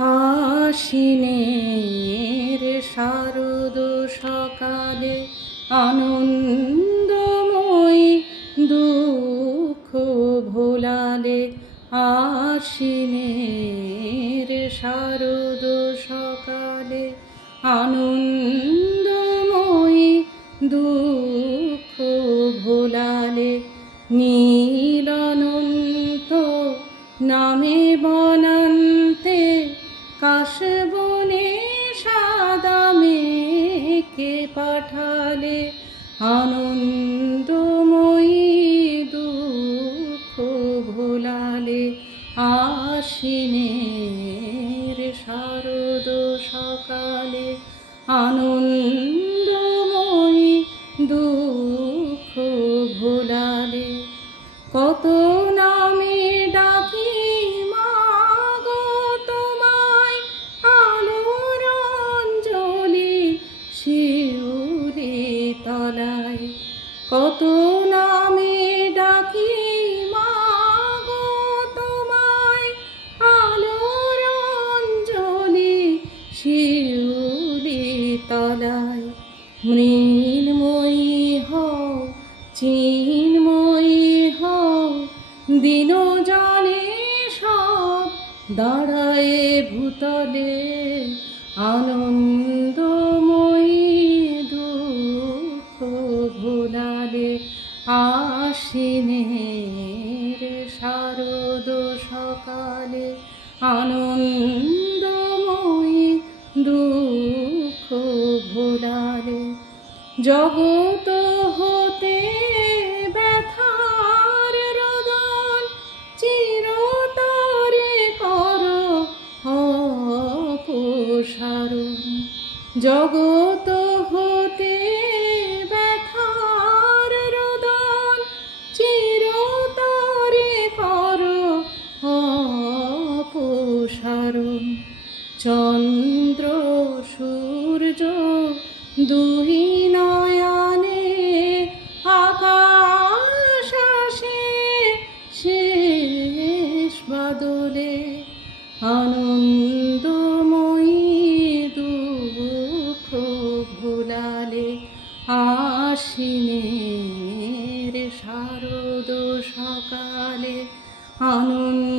আশ্বিনের শারদ সকালে আনন্দময়ী দুঃখ ভোলালে। আশ্বিনের শারদ সকালে আনন্দময়ী দুঃখ ভোলালে। নীল অনন্ত নামে বনান্তে কাশবনে সাদা মেঘকে পাঠালে। আনন্দময়ী দুঃখ ভোলালে। আশ্বিনের শারদ সকালে আনন্দময়ী দুঃখ ভোলালে। কত নামে ডাকি মাগো তোমায়, আলোর অঞ্জলি শিউলি তলায়। কত নামে ডাকি মাগো তোমায়, আলোর অঞ্জলি শিউলি তলায়। মৃন্ময়ী হও চিন্ময়ী হও, দিন জানে সব দাঁড়ায় ভূতলে। আনন্দময়ী দুঃখ ভোলালে। আশ্বিনের শারদ সকালে আনন্দময়ী দুঃখ ভোলালে। জগত হতে ব্যথার রোদন চিরতরে করো অপসারণ। জগত হতে ব্যথার রোদন চিরতরে করো অপসারণ। চন্দ্র সূর্য দুই নয়নে আকাশ আসে শেষ বাদলে। আনন্দময়ী দুঃখ ভোলালে। আশ্বিনের শারদ সকালে আনন্দ